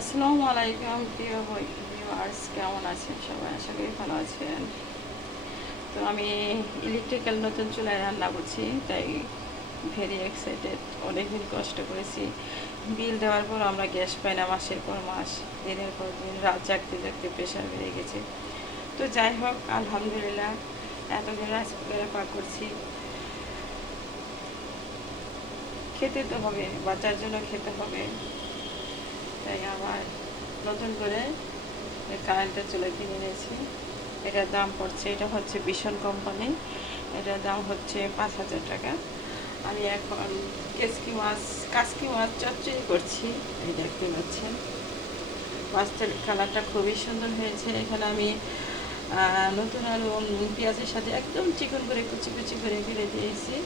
আসসালামু আলাইকুম প্রিয় ভিউয়ার্স, কেমন আছেন সবাই? আশা করি ভালো আছেন। তো আমি ইলেকট্রিক্যাল নতুন চুলায় রান্না করছি, তাই ভেরি এক্সাইটেড। অনেকদিন কষ্ট করেছি, বিল দেওয়ার পর আমরা গ্যাস পাই না, মাসের পর মাস, দিনের পর দিন, রাত জাগতে জাগতে প্রেশার বেড়ে গেছে। তো যাই হোক, আলহামদুলিল্লাহ এতদিন রাইস কুকারে পাক করছি। খেতে তো হবে, বাচ্চার জন্য খেতে হবে, তাই আবার নতুন করে কারেন্টের চুলা কিনে নিয়েছি। এটার দাম পড়ছে, এটা হচ্ছে ভীষণ কোম্পানি, এটার দাম হচ্ছে 5,000 টাকা। আমি এখন কাসকি মাছ চচ্চড়ি করছি। এই দেখতে পাচ্ছেন, মাছটার কালারটা খুবই সুন্দর হয়েছে। এখানে আমি নতুন আলু পেঁয়াজের সাথে একদম চিকন করে কুচি কুচি করে ফেলে দিয়েছি।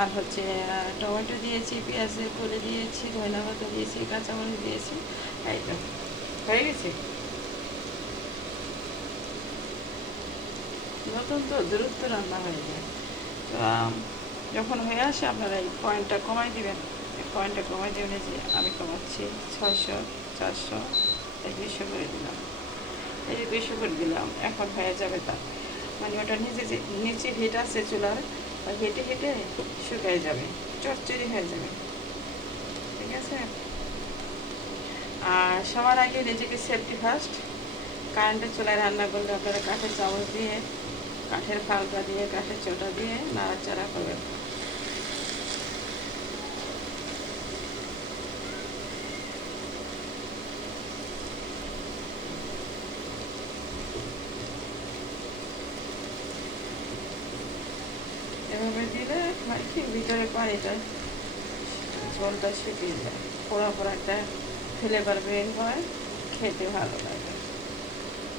আর হচ্ছে টমেটো দিয়েছি, পেঁয়াজের করে দিয়েছি, ধনিয়া পাতা দিয়েছি, কাঁচামরিচ দিয়েছি। এই তো হয়ে গেছে। নতুন তো দ্রুত রান্না হয়ে যায়। তো যখন হয়ে আসে আপনারা এই পয়েন্টটা কমাই দিবেন। এই পয়েন্টটা কমাই দেবেন, যে আমি কমাচ্ছি 600, 400, এই 200 করে দিলাম, এই 200 করে দিলাম। এখন হয়ে যাবে তা, মানে ওটা নিচে হিট আছে চুলার, হেঁটে হেঁটে শুকাই যাবে, চচ্চড়ি হয়ে যাবে। ঠিক আছে। আর সবার আগে নিজেকে সেফটি ফার্স্ট। কারেন্টের চুলায় রান্না করলে আপনারা কাঠের চামচ দিয়ে, কাঠের ফালকা দিয়ে, কাঠের চোটা দিয়ে নাড়াচাড়া করবেন। এভাবে দিলে হয় কি, ভিতরে পানিটা, ঝোলটা শুকিয়ে যায়, পোড়া পোড়া একটা ফ্লেভার বের হয়, খেতে ভালো লাগে।